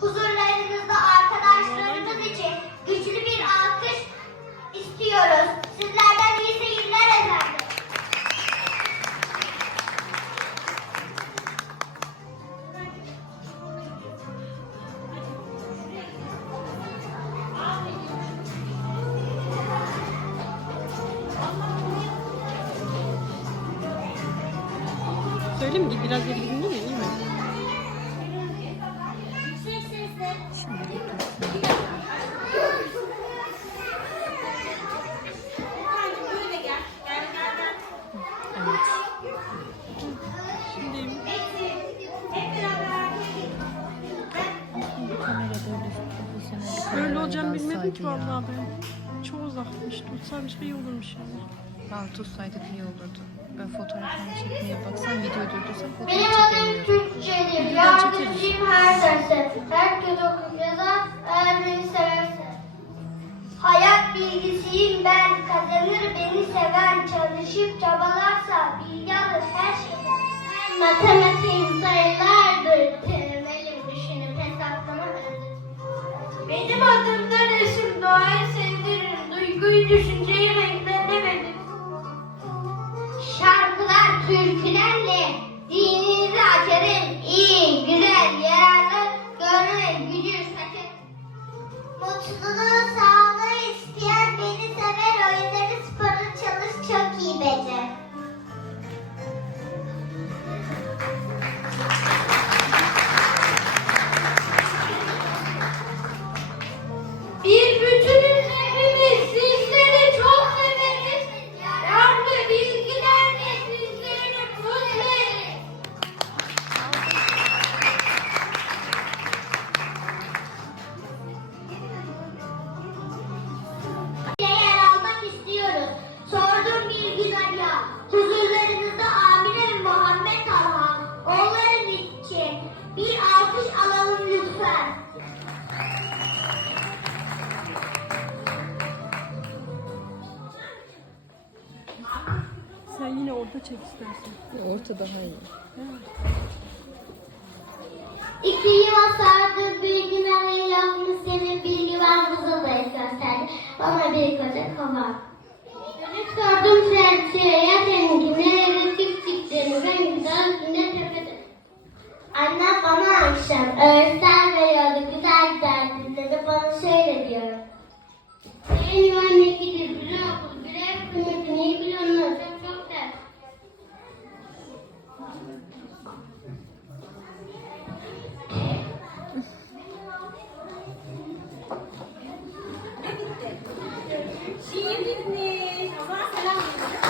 Huzurlarınızda arkadaşlarımız için güçlü bir alkış istiyoruz. Sizlerden iyi seyirler efendim. Söyleyeyim mi? Biraz geri olmaz bilmedim ki vallahi ben. Çok uzakmış. Tutsaymış iyi olurmuş yani. Valla tutsaydık iyi olurdu. Ben fotoğrafını çekmeye baksam video durdursam Benim fotoğraf adım çekemiyorum. Türkçedir. Yardımcıyım her derse. Herkes eğer beni severse. Hayat bilgisiyim ben, kazanır beni seven, çalışıp çabalarsa bilgi alır her şeyden. Matematiğim sayılardır, düşünceyi renklendirir. Şarkılar, türkülerle dininizi açarım. İyi, güzel, yararlı, görür, gücü saçar. Mutluluğu, araya. Huzurlarınızda Amine ve Muhammed Talha. Onların için bir alkış alalım lütfen. Sen yine orada çek istersen. Orta daha iyi. İki yıla sardı bir gün alayım senin bilgi var buzul da gösterdi. Bana bir koca kova. Sordum serçeye seninkine erotik çıktığını ben güzel güne tepede. Annem bana akşam öğretmen veriyordu güzel güzel dinleri bana şöyle diyor. Senin güvenliğe gidip bir okul bir ev kıymetini iyi biliyorsun çok çok der. Şiir bitti. Gracias.